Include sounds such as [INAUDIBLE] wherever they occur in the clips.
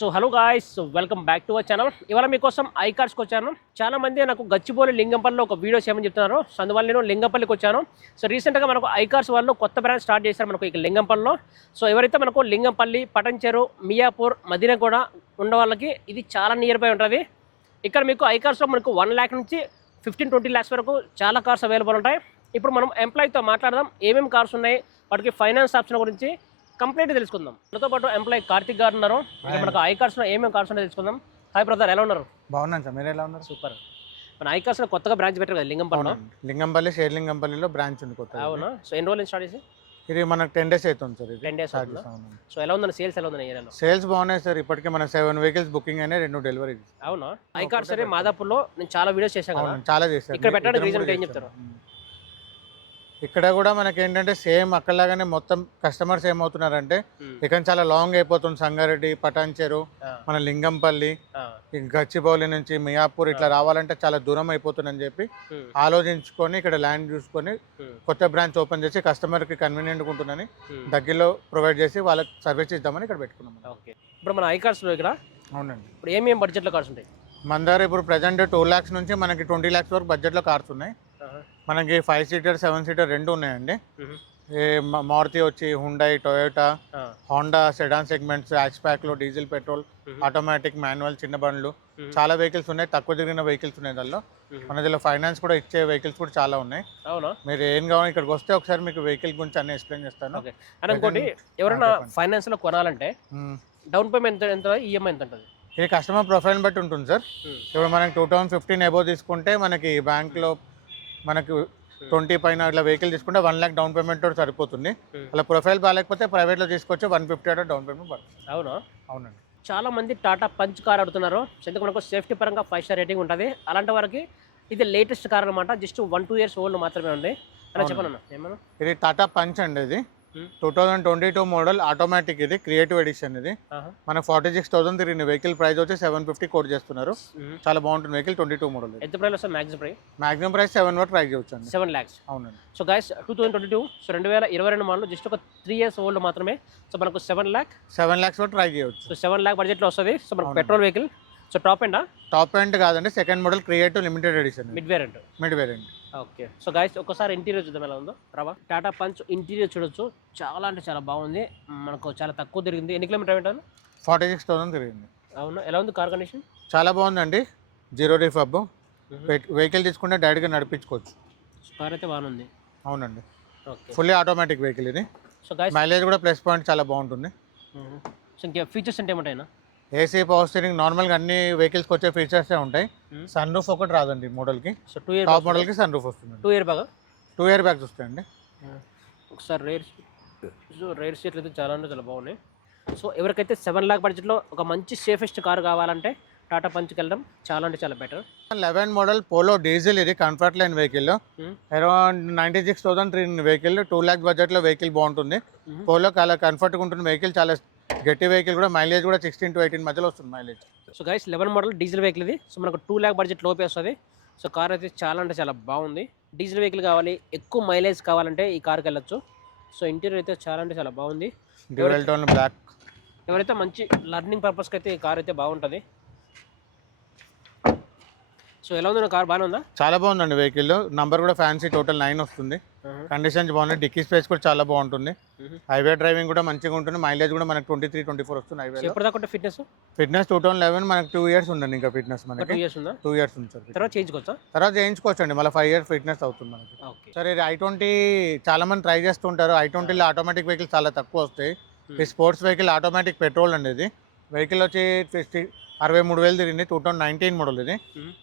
So hello guys welcome back to our channel. ఇవాళ మీకోసం I కార్డ్స్కి వచ్చాను. చాలా మంది నాకు గచ్చిబోలి లింగంపల్లిలో ఒక వీడియో చేయమని చెప్తున్నారు. సో అందువల్ల నేను లింగంపల్లికి వచ్చాను. సో రీసెంట్గా మనకు ఐ కార్డ్స్ వాళ్ళు కొత్త బ్రాండ్ స్టార్ట్ చేశారు మనకు ఇక లింగంపల్లిలో. సో ఎవరైతే మనకు లింగంపల్లి పటంచెరు మియాపూర్ మదీనగూడ ఉన్న వాళ్ళకి ఇది చాలా నియర్ బై ఉంటుంది. ఇక్కడ మీకు ఐ కార్స్లో మనకు వన్ ల్యాక్ నుంచి ఫిఫ్టీన్ ట్వంటీ ల్యాక్స్ వరకు చాలా కార్స్ అవైలబుల్ ఉంటాయి. ఇప్పుడు మనం ఎంప్లాయీతో మాట్లాడదాం. ఏమేమి కార్స్ ఉన్నాయి? వాటికి ఫైనాన్స్ ఆప్షన్ గురించి కంప్లీట్ తెలుసుకుందాం. మనతో పాటు ఎంప్లాయీ కార్తిక్ గారు ఉన్నారు. మనకు ఐ కార్స్లో ఏమేమి కార్స్ ఉన్నాయో తెలుసుకుందాం. హాయ్ బ్రదర్ ఎలా ఉన్నారు? బాగున్నాను సార్. మీరు ఎలా ఉన్నారు? సూపర్. మన ఐ కార్స్లో కొత్తగా బ్రాంచ్ పెట్టారు కదా లింగంపల్లిలో. లింగంపల్లి షేర్ లింగంపల్లిలో బ్రాంచ్ ఉంది కొత్త అవునా? సో ఎన్ని రోజులు స్టార్ట్ చేసి ఇది మనకు టెన్ డేస్ అవుతుంది సార్ ఇది. 10 days Start అవుతుందా? చేసాం, అవునండి. సో ఎలా ఉందండి సేల్స్ ఎలా ఏరియాలో? సేల్స్ బాగున్నాయి సార్. ఇప్పటికే మన సెవెన్ వెహికల్స్ బుకింగ్ అయినాయి రెండు డెలివరీ అవునా? ఐ కార్డ్స్ అనే మాదాపూర్లో నేను చాలా వీడియోస్ చేశాను చాలా చేశారు. ఇక్కడ పెట్టడానికి కూడా ఏం. చెప్తారు? ఇక్కడ కూడా మనకి ఏంటంటే సేమ్ అక్కడలాగానే మొత్తం కస్టమర్స్ ఏమవుతున్నారంటే. ఇక్కడ చాలా లాంగ్ అయిపోతుంది సంగారెడ్డి పటాన్చెరు మన లింగంపల్లి గచ్చిబౌలి నుంచి మియాపూర్ ఇట్లా రావాలంటే చాలా దూరం అయిపోతుందని చెప్పి ఆలోచించుకొని ఇక్కడ ల్యాండ్ చూసుకొని కొత్త బ్రాంచ్ ఓపెన్ చేసి కస్టమర్కి కన్వీనియంట్గా ఉంటుందని. దగ్గరలో ప్రొవైడ్ చేసి వాళ్ళకి సర్వీస్ ఇద్దామని ఇక్కడ పెట్టుకున్నాం ఓకే. ఇప్పుడు మన ఐ కార్డ్స్లో ఇక్కడ? అవునండి. ఇప్పుడు ఏమేమి బడ్జెట్లో కార్డ్స్ ఉంటాయి? మన దగ్గర ఇప్పుడు ప్రజెంట్ టూ ల్యాక్స్ నుంచి మనకి ట్వంటీ ల్యాక్స్ వరకు బడ్జెట్లో కార్స్ ఉన్నాయి. మనకి ఫైవ్ సీటర్ సెవెన్ సీటర్ రెండు ఉన్నాయండి. ఈ మారుతి వచ్చి Hyundai Toyota Honda sedan segments hatch ప్యాక్లో diesel petrol. Automatic manual చిన్న బండ్లు. చాలా వెహికల్స్ ఉన్నాయి తక్కువ తిరిగిన వెహికల్స్ ఉన్నాయి దానిలో. మన దగ్గర ఫైనాన్స్ కూడా ఇచ్చే వెహికల్స్ కూడా చాలా ఉన్నాయి అవునా మీరు ఏం కావాలి ఇక్కడికి వస్తే ఒకసారి మీకు వెహికల్ గురించి అన్ని ఎక్స్ప్లెయిన్ చేస్తాను ఇంకోటి ఎవరైనా చెప్పండి. ఫైనాన్స్లో కొనాలంటే. డౌన్ పేమెంట్ ఎంత ఈఎంఐ ఎంత ఉంటుంది ఇది కస్టమర్ ప్రొఫైల్ బట్టి ఉంటుంది సార్ ఇప్పుడు మనకి టూ థౌసండ్ ఫిఫ్టీన్ అబోవ్ తీసుకుంటే మనకి బ్యాంక్లో మనకి ట్వంటీ పైన ఇట్లా వెహికల్ తీసుకుంటే వన్ ల్యాక్ డౌన్ పేమెంట్ తోటి సరిపోతుంది. Hmm. అలా ప్రొఫైల్ బాగాలేకపోతే ప్రైవేట్లో తీసుకొచ్చి వన్ ఫిఫ్టీ అట్లా డౌన్ పేమెంట్ పడుతుంది. అవునా? అవునండి. చాలా మంది టాటా పంచ్ కార్ అడుగుతున్నారు. ఎందుకు మనకు సేఫ్టీ పరంగా ఫైవ్ స్టార్ రేటింగ్ ఉంటుంది. అలాంటి వారికి ఇది లేటెస్ట్ కార్ అనమాట just one two years old మాత్రమే ఉంది. అలా ఏమన్నా? ఇది టాటా పంచ్ అండి ఇది. Two thousand twenty two model automatic ఇది క్రియేటివ్ ఎడిషన్ ఇది. మన ఫార్టీ సిక్స్ థౌసండ్ తిరిగిన వెహికల్ ప్రైస్ వచ్చి సెవెన్ ఫిఫ్టీ కోట్ చేస్తున్నారు. ఉమ్. చాలా బాగుంటుంది వెహికల్ ట్వంటీ టూ మోడల్ ఎంత ప్రైస్ వస్తుంది maximum price maximum price seven వరకు ట్రై చేయొచ్చు అండి సెవెన్ ల్యాక్స్ అవునండి. So guys two thousand twenty two so రెండు వేల ఇరవై రెండు మోడల్ జస్ట్ ఒక త్రీ ఇయర్స్ ఓల్డ్ మాత్రమే. సో మనకు సెవెన్ ల్యాక్ సెవెన్ ల్యాక్స్ వరకు ట్రై చేయొచ్చు. సో సెవెన్ ల్యాక్ బడ్జెట్లో వస్తుంది. సో మనకు. పెట్రోల్ వెహికల్ సో టాప్ ఎండా టాప్ ఎండ్ కాదండి second model creative limited edition mid variant mid variant okay. So guys ఒక్కసారి ఇంటీరియర్ చూద్దాం ఎలా ఉందో. రావా టాటా పంచ్ ఇంటీరియర్ చూడొచ్చు. చాలా అంటే చాలా బాగుంది. మనకు చాలా తక్కువ తిరిగింది. ఎన్ని కిలోమీటర్ ఏంటాను ఫార్టీ సిక్స్ థౌసండ్ తిరిగింది. అవును? ఎలా ఉంది కార్ కండిషన్ చాలా బాగుందండి. జీరో రీఫబ్ వెహికల్ తీసుకుంటే డైరెక్ట్గా నడిపించుకోవచ్చు. కార్ అయితే బాగుంది అవునండి. ఓకే. ఫుల్లీ ఆటోమేటిక్ వెహికల్ ఇది. సో మైలేజ్ కూడా ప్లస్ పాయింట్ చాలా బాగుంటుంది. సో ఇంకా ఫీచర్స్ అంటే ఏమంటాయినా ఏసీ పవర్ స్టీరింగ్ నార్మల్గా అన్ని వెహికల్స్కి వచ్చే ఫీచర్సే ఉంటాయి. సన్ రూఫ్ ఒకటి రాదండి మోడల్కి. సో టూ ఇయర్ టాప్ మోడల్కి సన్ రూఫ్ వస్తుంది టూ ఇయర్ బాగా? టూ ఇయర్ బ్యాగ్స్ వస్తాయండి. ఒకసారి రేర్ సో రేర్ సీట్లు అయితే చాలా అంటే చాలా బాగున్నాయి. సో ఎవరికైతే సెవెన్ లాక్ బడ్జెట్లో ఒక మంచి సేఫెస్ట్ కార్ కావాలంటే టాటా పంచ్కి వెళ్ళడం చాలా అంటే చాలా better eleven model Polo diesel ఇది comfort line vehicle. Around ninety six thousand three vehicle two lakh బడ్జెట్లో వెహికల్ బాగుంటుంది. పోలో చాలా కంఫర్ట్గా ఉంటుంది. వెహికల్ చాలా గట్టి వెహికల్ కూడా మైలేజ్ కూడా సిక్స్టీన్ టు ఎయిటీన్ మధ్యలో వస్తుంది mileage. So guys eleven model diesel vehicle ఇది. సో మనకు టూ ల్యాక్ బడ్జెట్ లోపే వస్తుంది. సో కార్ అయితే చాలా అంటే చాలా బాగుంది. డీజిల్ వెహికల్ కావాలి ఎక్కువ మైలేజ్ కావాలంటే ఈ కార్కి వెళ్ళొచ్చు. సో ఇంటీరియర్ అయితే చాలా అంటే చాలా బాగుంది. డ్యూయల్ టోన్ బ్లాక్ ఎవరైతే మంచి లర్నింగ్ పర్పస్కి అయితే ఈ కార్ అయితే బాగుంటుంది. సో ఎలా ఉంది కార్ బాగానే ఉందా? చాలా బాగుందండి వెహికల్ నంబర్ కూడా ఫ్యాన్సీ టోటల్ నైన్ వస్తుంది. కండిషన్స్ బాగున్నాయి. డిక్కీ స్పేస్ కూడా చాలా బాగుంటుంది. హైవే డ్రైవింగ్ కూడా మంచిగా ఉంటుంది. మైలేజ్ కూడా మనకి ట్వంటీ త్రీ ట్వంటీ ఫోర్ వస్తుంది highway fitness? Fitness two thousand eleven మనకి టూ ఇయర్స్ ఉందండి ఇంకా ఫిట్నెస్ మనకి. టూ ఇయర్స్ ఉంది? సార్ తర్వాత చేయించుకోవచ్చా? తర్వాత చేయించుకోవచ్చు అండి మళ్ళీ ఫైవ్ ఇయర్స్ ఫిట్నెస్ అవుతుంది మనకి. సరే ఇది ఐ ట్వంటీ చాలా మంది ట్రై చేస్తుంటారు. ఐ ట్వంటీలో ఆటోమేటిక్ వెహికల్ చాలా తక్కువ వస్తాయి. ఈ స్పోర్ట్స్ వెహికల్ ఆటోమేటిక్ పెట్రోల్ అండి ఇది. వెహికల్ వచ్చి ఫిఫ్టీ అరవై మూడు వేలు తిరిగింది. టూ థౌసండ్ నైన్టీన్ మోడల్ ఇది.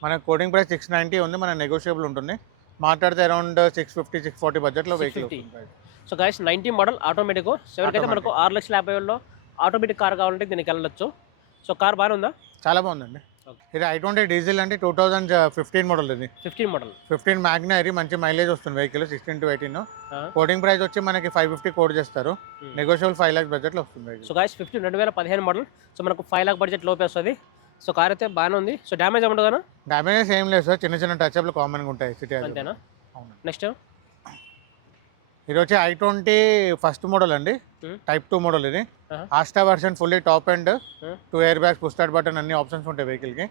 మన కోడింగ్ ప్రైస్ సిక్స్ నైంటీ ఉంది. మన నెగోషియబుల్ ఉంటుంది. మాట్లాడితే around six fifty six forty బడ్జెట్లో vehicle 650. So guys ninety model automatic ఎవరికైతే మనకు ఆరు లక్షల యాభై వేలలో ఆటోమేటిక్ కార్ కావాలంటే దీనికి వెళ్ళొచ్చు. సో కార్ బాగానే ఉందా? చాలా బాగుందండి. ఇది ఐ ట్వంటీ డీజిల్ అంటే టూ థౌసండ్ ఫిఫ్టీన్ మోడల్ ఇది. ఫిఫ్టీన్ మోడల్ ఫిఫ్టీన్ మ్యాగ్నా ఇది మంచి మైలేజ్ వస్తుంది vehicle sixteen to eighteen quoting price వచ్చి మనకి ఫైవ్ ఫిఫ్టీ కోడ్ చేస్తారు. నెగోషియబుల్ ఫైవ్ ల్యాక్స్ బడ్జెట్లో వస్తుంది సో గైస్ ఫిఫ్టీన్ రెండు వేల పదిహేను మోడల్ సో మనకు ఫైవ్ లాక్ బడ్జెట్ లోపే వస్తుంది. సో కార్ అయితే బాగానే ఉంది. సో డ్యామేజ్ అవ్వదు కదా? డ్యామేజెస్ ఏం లేదు సార్. చిన్న చిన్న టచ్అప్లు కామన్గా ఉంటాయి సిటీ అంతేనా? అవును. నెక్స్ట్? ఇది వచ్చి ఐ ట్వంటీ ఫస్ట్ మోడల్ అండి. టైప్ టూ మోడల్ ఇది. Asta version fully top and. Two airbags push start button అన్ని ఆప్షన్స్ ఉంటాయి వెహికల్కి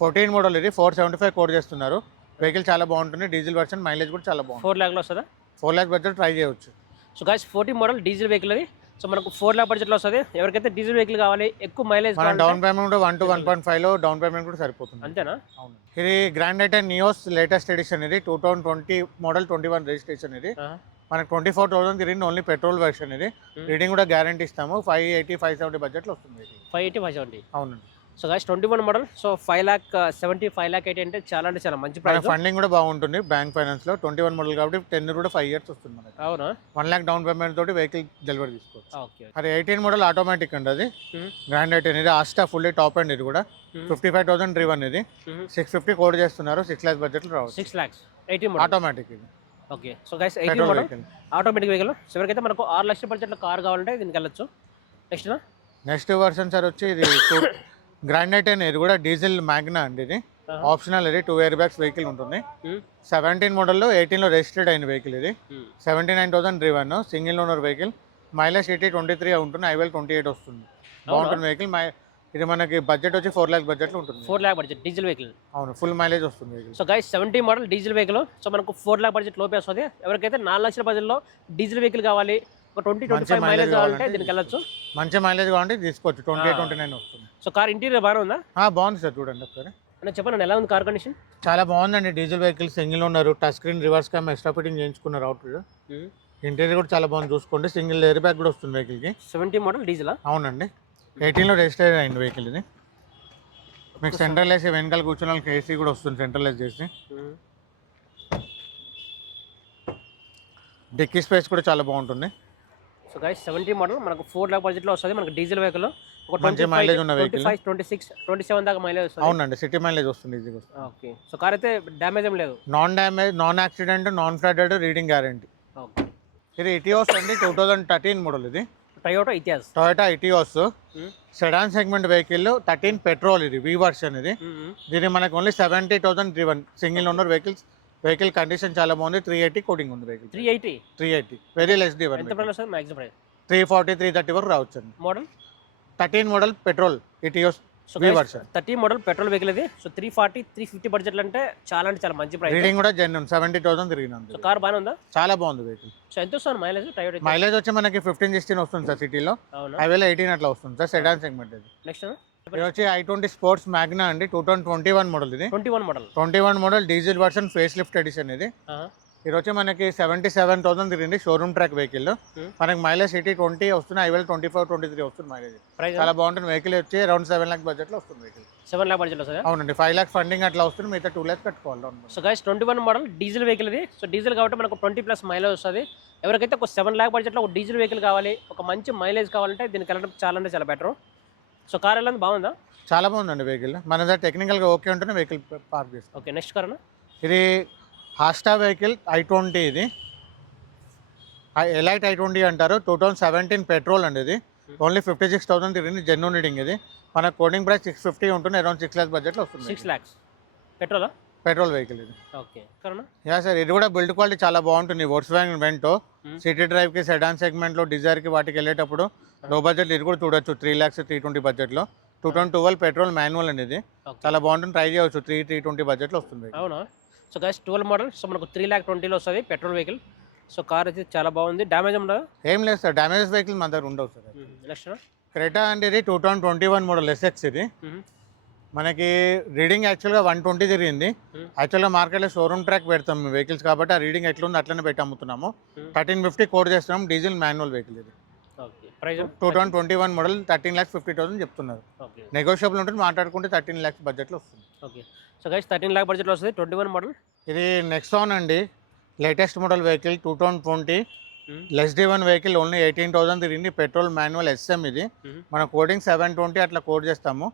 ఫోర్టీన్ మోడల్ ఇది. ఫోర్ సెవెంటీ ఫైవ్ కోడ్ చేస్తున్నారు. వెహికల్ చాలా బాగుంటుంది. డీజిల్ వర్షన్ మైలేజ్ కూడా చాలా బాగుంది ఫోర్ ల్యాక్లో వస్తుందా? ఫోర్ ల్యాక్ బడ్జెట్ ట్రై చేయవచ్చు so guys forty model diesel vehicle అది సో మనకు ఫోర్ ల్యాక్ బడ్జెట్లో వస్తుంది. ఎవరికైతే డీజిల్ వెహికల్ కావాలి ఎక్కువ mileage down payment one to one point ఫైవ్లో డౌన్ పేమెంట్ కూడా సరిపోతుంది. అంతేనా? అవును. ఇది grand i ten Nios latest edition ఇది two thousand twenty model twenty one registration ఇది మనకు ట్వంటీ ఫోర్ థౌసండ్ తిరిగి ఓన్లీ పెట్రోల్ వెర్షన్ ఇది. రీడింగ్ కూడా గ్యారంటీ ఇస్తాము. ఫైవ్ ఎయిటీ ఫైవ్ సెవెంటీ బడ్జెట్లో వస్తుంది ఇది. ఫైవ్ ఎయిటీ ఫైవ్ సెవెంటీ అవునండి. So guys twenty one model so five lakh seventy five lakh eighty అంటే చాలా అంటే చాలా మంచి ప్రైస్ ఫండింగ్ కూడా బాగుంటుంది బ్యాంక్ ఫైనాన్స్లో. ట్వంటీ వన్ మోడల్ కాబట్టి టెన్ కూడా ఫైవ్ ఇయర్స్ వస్తుంది మనకి. అవునా? వన్ ల్యాక్ డౌన్ పేమెంట్ తోటి వెహికల్ డెలివరీ తీసుకోవచ్చు. ఓకే అది ఎయిటీన్ మోడల్ ఆటోమేటిక్ అండి అది. గ్రాండ్ ఎయిటీన్ ఇది ఆస్టా ఫుల్లీ టాప్ అండ్ ఇది కూడా. ఫిఫ్టీ ఫైవ్ థౌసండ్ డ్రీవన్ ఇది. సిక్స్ ఫిఫ్టీ కోడ్ చేస్తున్నారు. సిక్స్ ల్యాక్స్ బడ్జెట్లో రావచ్చు. Six lakhs eighteen model automatic ఇది. Okay so guys eighteen model automatic vehicle so ఎవరికైతే మనకు ఆరు లక్షల బడ్జెట్లో కార్ కావాలంటే దీనికి వెళ్ళొచ్చు. నెక్స్ట్ నెక్స్ట్ వర్షన్ సార్ వచ్చి ఇది [COUGHS] గ్రాండ్ ఎయిటీన్ ఇది కూడా డీజిల్ మ్యాగ్నా అండి ఇది. ఆప్షనల్ ఇది. టూ ఇయర్ బ్యాగ్స్ వెహికల్ ఉంటుంది. సెవెంటీన్ మోడల్లో ఎయిటీన్లో రిజిస్టర్డ్ అయిన వెహికల్ ఇది. Seventy nine thousand driven single owner vehicle mileage eighty twenty three ఉంటుంది ఐవెల్ ట్వంటీ ఎయిట్ వస్తుంది బాగుంటుంది వెహికల్ మై ఇది మనకి బడ్జెట్ వచ్చి ఫోర్ ల్యాక్ బడ్జెట్లో ఉంటుంది. Four lakh budget diesel vehicle అవును. ఫుల్ మైలేజ్ వస్తుంది so guys seventy model diesel vehicle so మనకు ఫోర్ ల్యాక్ బడ్జెట్ లోపే వస్తుంది. ఎవరికైతే నాలుగు లక్షల బడ్జెట్లో డీజిల్ వెహికల్ కావాలి ఒక ట్వంటీ ట్వంటీ ఫైవ్ మైలేజ్ కావాలంటే దీనికి వెళ్ళొచ్చు. మంచి మైలేజ్ కావాలంటే తీసుకోవచ్చు. ట్వంటీ. ట్వంటీ నైన్ వస్తుంది. సో కార్ ఇంటీరియర్ బాగానే ఉందా? బాగుంది సార్ చూడండి ఒకసారి. అంటే చెప్పండి ఎలా ఉంది కార్ కండిషన్ చాలా బాగుందండి డీజిల్ వెహికల్ సింగిల్ ఉన్నారు touch screen reverse cam extra fitting చేయించుకున్నారు అవుట్ ఇంటీరియర్ కూడా చాలా బాగుంది చూసుకోండి సింగిల్ ఎయిర్ బ్యాగ్ కూడా వస్తుంది వెహికల్కి సెవెంటీ మోడల్ డీజిలా? అవునండి. ఎయిటీన్లో రిజిస్టర్ అయింది వెహికల్ ఇది. మీకు సెంట్రల్ ఏసీ వెనకాల కూర్చున్న వాళ్ళకి ఏసీ కూడా వస్తుంది సెంట్రలైజ్ చేసి. డిక్కీ స్పేస్ కూడా చాలా బాగుంటుంది. సో గైస్ సెవెంటీ మోడల్ మనకు ఫోర్ ల్యాక్ బడ్జెట్లో వస్తుంది మనకు డీజిల్ వెహికల్ ఒక మంచి ట్వంటీ mileage ఉన్న vehicle. Five twenty six twenty seven దాకా మైలేజ్ వస్తుంది. అవునండి సిటీ మైలేజ్ వస్తుంది ఈజీగా వస్తుంది ఓకే. సో కార్ అయితే డ్యామేజ్ ఏం లేదు. Non damage non accident non flooded reading guarantee okay. ఇది ఇటియోస్ అండి టూ థౌజండ్ థర్టీన్ మోడల్ ఇది Toyota Etios Toyota Etios sedan segment vehicle thirteen petrol ఇది వి వర్షన్ ఇది. దీని మనకు only seventy thousand single owner vehicles vehicle condition చాలా బాగుంది. Three eighty quoting ఉంది vehicle three eighty three eighty very less the one ఎంత price వస్తుంది maximum price three forty three thirty వరకు రావచ్చు model thirteen model petrol Etios so V version. Thirty model petrol vehicle ఇది. So three forty three fifty బడ్జెట్లు అంటే చాలా అంటే చాలా మంచి ప్రైస్ రీడింగ్ కూడా genuine seventy thousand తిరిగినందు so car బాగానే ఉందా? చాలా బాగుంది వెహికల్ సో ఎంత వస్తుంది మైలేజ్ టయోటో మైలేజ్ వచ్చి మనకి ఫిఫ్టీన్ సిక్స్టీన్ వస్తుంది సార్ సిటీలో. హైవేలో ఎయిటీన్ అట్లా వస్తుంది సార్ సెడాన్ సెగ్మెంట్ ఇది. నెక్స్ట్ ఇది వచ్చి ఐ ట్వంటీ స్పోర్ట్స్ మ్యాగ్నా అండి. Two thousand twenty one model ఇది. Twenty one model twenty one model diesel version facelift edition ఇది ఇది వచ్చి మనకి సెవెంటీ సెవెన్ థౌసండ్ తిరిగింది షోరూమ్ ట్రాక్ వెహికల్. Hmm. మనకి మైలేజ్ సిటీ ట్వంటీ వస్తుంది highway twenty five twenty three వస్తుంది మైలేజ్. ప్రైస్ చాలా బాగుంటుంది వెహికల్ వచ్చి అరౌండ్ సెవెన్ ల్యాక్ బడ్జెట్లో వస్తుంది వెహికల్. సెవెన్ ల్యాక్ బడ్జెట్ వస్తుందా? అవునండి ఫైవ్ ల్యాక్ ఫండింగ్ అట్లా వస్తుంది మిగతా టూ ల్యాక్స్ కట్టుకోవాలి. So guys twenty one model diesel vehicle ఇది. సో డీజిల్ కాబట్టి మనకు ట్వంటీ ప్లస్ మైలేజ్ వస్తుంది. ఎవరికైతే ఒక సెవెన్ ల్యాక్ బడ్జెట్లో ఒక డీజిల్ వెహికల్ కావాలి ఒక మంచి మైలేజ్ కావాలంటే దీనికి వెళ్ళడం చాలా అంటే చాలా బెటర్ సో కార్ ఎలా బాగుందా? చాలా బాగుందండి వెహికల్. మన దగ్గర టెక్నికల్గా ఓకే ఉంటేనే వెహికల్ పార్క్ చేస్తాం. ఓకే నెక్స్ట్ కార్ ఇది హాస్టా వెహికల్ ఐ ట్వంటీ ఇది. ఎలైట్ ఐ ట్వంటీ అంటారు. టూ థౌసండ్ సెవెంటీన్ పెట్రోల్ అండి ఇది. ఓన్లీ ఫిఫ్టీ సిక్స్ థౌసండ్ తిరిగింది. జెన్యున్ రీడింగ్ ఇది. మన కోడింగ్ ప్రైస్ సిక్స్ ఫిఫ్టీ ఉంటుంది. అరౌండ్ సిక్స్ ల్యాక్స్ బడ్జెట్లో వస్తుంది. సిక్స్ ల్యాక్స్ పెట్రోలా? పెట్రోల్ వెహికల్ ఇది. ఓకే. యా సార్ ఇది కూడా బిల్డ్ క్వాలిటీ చాలా బాగుంటుంది. Volkswagen Vento. సిటీ డ్రైవ్కి సెడాన్ సెగ్మెంట్లో డిజైర్కి వాటికి వెళ్ళేటప్పుడు లో బడ్జెట్ ఇది కూడా చూడొచ్చు. త్రీ ల్యాక్స్ త్రీ ట్వంటీ బడ్జెట్లో two thousand twelve petrol manual okay. చాలా బాగుంటుంది. ట్రై చేయవచ్చు. త్రీ త్రీ ట్వంటీ బడ్జెట్లో వస్తుంది. అవునా? So guys twelve model so మనకు త్రీ ల్యాక్ ట్వంటీలో వస్తుంది పెట్రోల్ వెహికల్ సో కార్ అయితే చాలా బాగుంది. డ్యామేజ్ ఉండదా? ఏం లేదు సార్ డ్యామేజెస్ వెహికల్ మన దగ్గర ఉండవు సార్. నెక్స్ట్ క్రెటా అంటే ఇది two thousand twenty one model SX ఇది. మనకి రీడింగ్ యాక్చువల్గా వన్ ట్వంటీ తిరిగింది Hmm. యాక్చువల్గా మార్కెట్లో షోరూమ్ ట్రాక్ పెడతాం వెహికల్స్ కాబట్టి ఆ రీడింగ్ ఎట్లుంది అట్లనే పెట్టి అమ్ముతున్నాము Hmm. థర్టీన్ ఫిఫ్టీ కోడ్ చేస్తున్నాం డీజిల్ మాన్యువల్ వెహికల్ ఇది. Price two thousand twenty one model thirteen lakhs fifty thousand చెప్తున్నారు. నెగోషియబుల్ ఉంటుంది మాట్లాడుకుంటే థర్టీన్ ల్యాక్స్ బడ్జెట్లో వస్తుంది. Okay. So guys thirteen lakh బడ్జెట్లో వస్తుంది. Twenty one model? ఇది నెక్సాన్ అండి. Latest model vehicle two thousand twenty less the one vehicle only eighteen thousand తిరిగింది. పెట్రోల్ మాన్యువల్ ఎస్ఎం ఇది. మన కోడింగ్ సెవెన్ ట్వంటీ అట్లా కోడ్ చేస్తాము.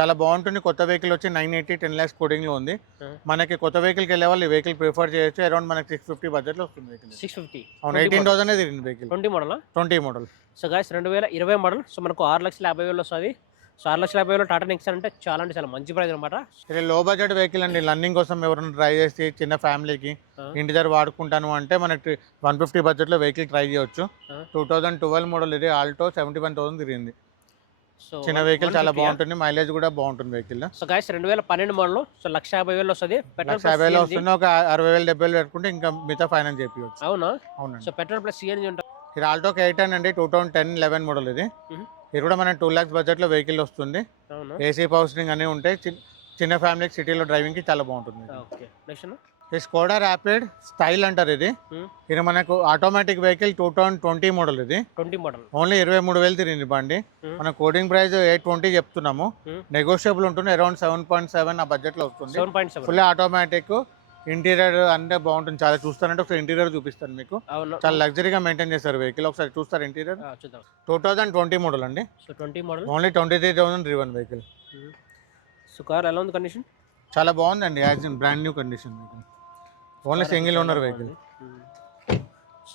చాలా బాగుంటుంది. కొత్త వెహికల్ వచ్చి నైన్ ఎయిటీ టెన్ ల్యాక్స్ కోడింగ్లో ఉంది. మనకి కొత్త వెహికల్కి వెళ్ళే వాళ్ళు ఈ వెహికల్ ప్రిఫర్ చేయొచ్చు. అరౌండ్ మనకి సిక్స్ ఫిఫ్టీ బడ్జెట్లో వస్తుంది వెహికల్. Six fifty. అవును ఎయిటీన్ థౌసండ్ తిరిగింది vehicle. Twenty model? Twenty model. So guys రెండు వేల ఇరవై మోడల్. సో మనకు ఆరు లక్షల యాభై వేలు వస్తుంది. సో ఆరు లక్షల యాభై వేలు టాటా నెక్సన్ అంటే చాలా అంటే చాలా మంచి ప్రైస్ అనమాట ఇది లో బడ్జెట్ వెహికల్ అండి. రన్నింగ్ కోసం ఎవరైనా ట్రై చేసి చిన్న ఫ్యామిలీకి ఇంటి దగ్గర వాడుకుంటాను అంటే మనకి వన్ ఫిఫ్టీ బడ్జెట్లో వెహికల్ ట్రై చేయొచ్చు. టూ థౌజండ్ ట్వెల్వ్ మోడల్ ఇది ఆల్టో సెవెంటీ వన్ థౌసండ్ తిరిగింది. సో చిన్న వెహికల్ చాలా బాగుంటుంది. మైలేజ్ కూడా బాగుంటుంది వెహికల్ సో గాయస్ రెండు వేల పన్నెండు మోడల్ సో లక్ష యాభై వేలు వస్తుంది. పెట్రోల్ యాభై వేలు వస్తుంది ఒక అరవై వేలు డెబ్బై వేలు పెట్టుకుంటే ఇంకా మిగతా ఫైనాన్స్ చేపించవచ్చు అవునా? అవునండి. సో పెట్రోల్ ప్లస్ సిఎన్జి ఉంటుంది. ఇది ఆల్టోకి ఎయిట్ అండి. Two thousand ten eleven model ఇది. ఇది కూడా మన టూ ల్యాక్స్ బడ్జెట్లో వెహికల్ వస్తుంది. ఏసీ పవర్ స్టీరింగ్ అన్నీ ఉంటాయి. చిన్- చిన్న ఫ్యామిలీకి సిటీలో డ్రైవింగ్కి చాలా బాగుంటుంది. ఈ స్కోడా ర్యాపిడ్ స్టైల్ అంటారు ఇది. ఇది మనకు automatic vehicle two thousand twenty model ఇది. ట్వంటీ మోడల్ ఓన్లీ ఇరవై మూడు వేలు తిరిగింది బండి. మన కోడింగ్ ప్రైస్ ఎయిట్ ట్వంటీ చెప్తున్నాము. నెగోషియబుల్ ఉంటుంది. అరౌండ్ సెవెన్ పాయింట్ సెవెన్ ఆ బడ్జెట్లో వస్తుంది. ఫుల్ ఆటోమేటిక్ ఇంటీరియర్ అంటే బాగుంటుంది. చాలా చూస్తానంటే ఒకసారి ఇంటీరియర్ చూపిస్తాను మీకు. చాలా లగ్జరీగా మెయింటైన్ చేస్తారు వెహికల్ ఒకసారి చూస్తారు interior two thousand twenty model అండి. So twenty model only twenty three thousand రివన్ vehicle so car ఎలా ఉంది కండిషన్ చాలా బాగుందండి. As brand new condition only single owner vehicle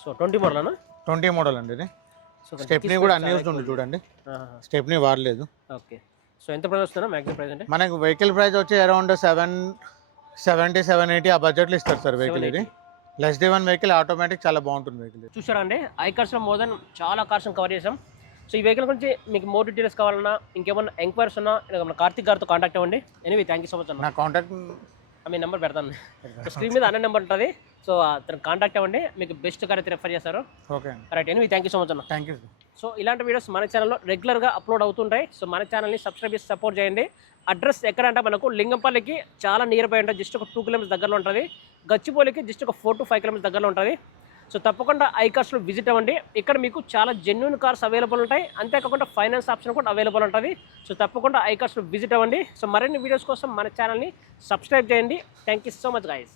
so twenty model twenty model అండి ఇది. స్టెప్నీ కూడా అన్ని ఉంది చూడండి. స్టెప్నీ వాడలేదు. ఓకే సో ఎంత ప్రైస్ వస్తుందా మ్యాక్సిమం ప్రైస్ అంటే? మనకు వెహికల్ ప్రైస్ వచ్చి around seven seventy seven eighty ఆ బడ్జెట్లో ఇస్తారు సార్ వెహికల్ ఇది. లెస్ డి వన్ వెహికల్ ఆటోమేటిక్ చాలా బాగుంటుంది వెహికల్ చూసారా అండి? ఐ కార్స్లో మోర్ దెన్ చాలా కార్స్ కవర్ చేసాం సో ఈ వెహికల్ గురించి మీకు మోర్ డీటెయిల్స్ కావాలన్నా ఇంకేమన్నా ఎంక్వైరీస్ ఉన్నా కార్తిక్ గారితో కాంటాక్ట్ అవ్వండి. Anyway thank you so much అన్న. నా కాంటాక్ట్ మీ నెంబర్ పెడతాను. స్క్రీన్ మీద అన్న నెంబర్ ఉంటుంది. సో అతను కాంటాక్ట్ అవ్వండి. మీకు బెస్ట్ కార్ అయితే రిఫర్ చేస్తారు. Okay right anyway thank you so much అన్న. థ్యాంక్ యూ సో ఇలాంటి వీడియోస్ మన ఛానల్లో రెగ్యులర్గా అప్లోడ్ అవుతుంటాయి. సో మన ఛానల్ని సబ్స్క్రైబ్ చేసి సపోర్ట్ చేయండి. అడ్రస్ ఎక్కడంటే? మనకు లింగంపల్లికి చాలా నియర్ బై ఉంటుంది. జస్ట్ ఒక టూ కిలోమీటర్స్ దగ్గరలో ఉంటుంది. గచ్చిపోలికి జస్ట్ ఒక ఫోర్ టు ఫైవ్ కిలోమీటర్స్ దగ్గరలో ఉంటుంది. సో తప్పకుండా ఐ కార్స్లో విజిట్ అవ్వండి. ఇక్కడ మీకు చాలా జెన్యున్ కార్స్ అవైలబుల్ ఉంటాయి. అంతేకాకుండా ఫైనాన్స్ ఆప్షన్ కూడా అవైలబుల్ ఉంటుంది. సో తప్పకుండా ఐ కార్స్లో విజిట్ అవ్వండి. సో మరిన్ని వీడియోస్ కోసం మన ఛానల్ని సబ్స్క్రైబ్ చేయండి. Thank you so much guys